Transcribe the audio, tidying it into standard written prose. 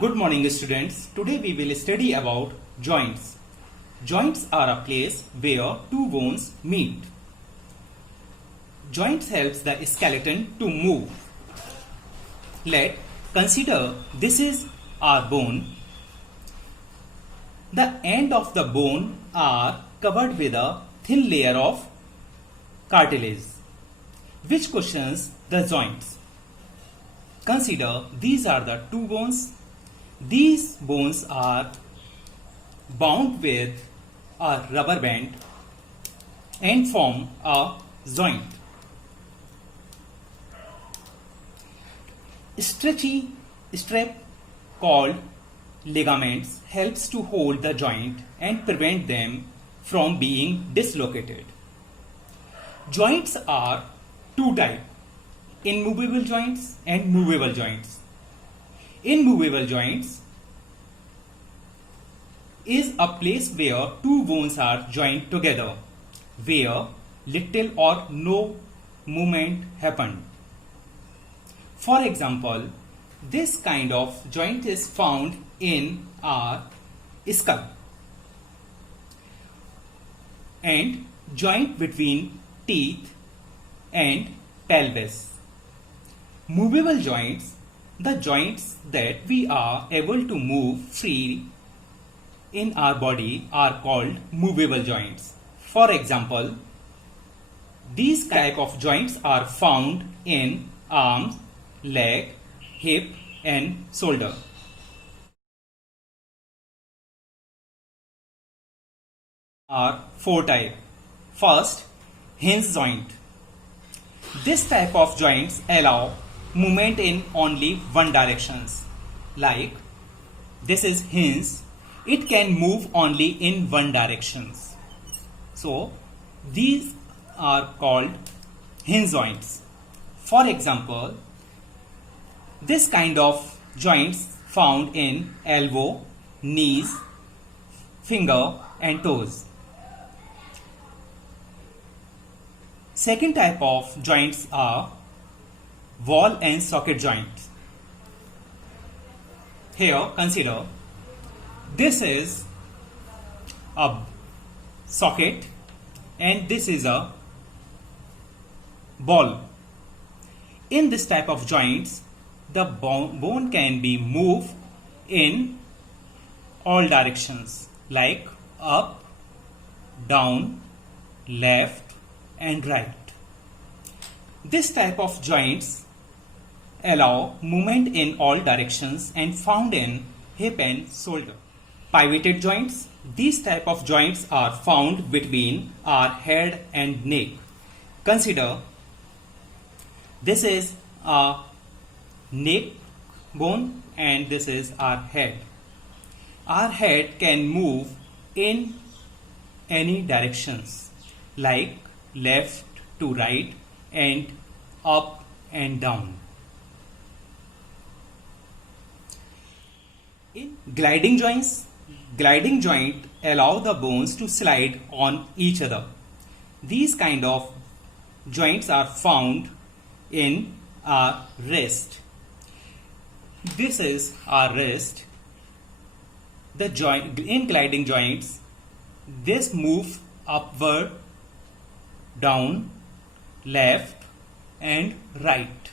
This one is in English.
Good morning students. Today we will study about joints. Joints are a place where two bones meet. Joints helps the skeleton to move. Let's consider this is our bone. The end of the bone are covered with a thin layer of cartilage, which cushions the joints. Consider these are the two bones. These bones are bound with a rubber band and form a joint. Stretchy strap called ligaments helps to hold the joint and prevent them from being dislocated. Joints are two types: immovable joints and movable joints. Immovable joints is a place where two bones are joined together, where little or no movement happened. For example, this kind of joint is found in our skull and joint between teeth and pelvis. Movable joints, the joints that we are able to move free in our body, are called movable joints. For example, these type of joints are found in arms, leg, hip and shoulder. Are four types. First, hinge joint. This type of joints allow movement in only one directions. Like this is hinge, it can move only in one directions. So these are called hinge joints. For example, this kind of joints found in elbow, knees, finger and toes. Second type of joints are wall and socket joints. Here consider this is a socket and this is a ball. In this type of joints, the bone can be moved in all directions like up, down, left and right. This type of joints allow movement in all directions and found in hip and shoulder. Pivoted joints. These type of joints are found between our head and neck. Consider this is a neck bone and this is our head. Our head can move in any directions like left to right and up and down. In gliding joints, gliding joint allow the bones to slide on each other. These kind of joints are found in our wrist. This is our wrist. The joint in gliding joints, this move upward, down, left and right.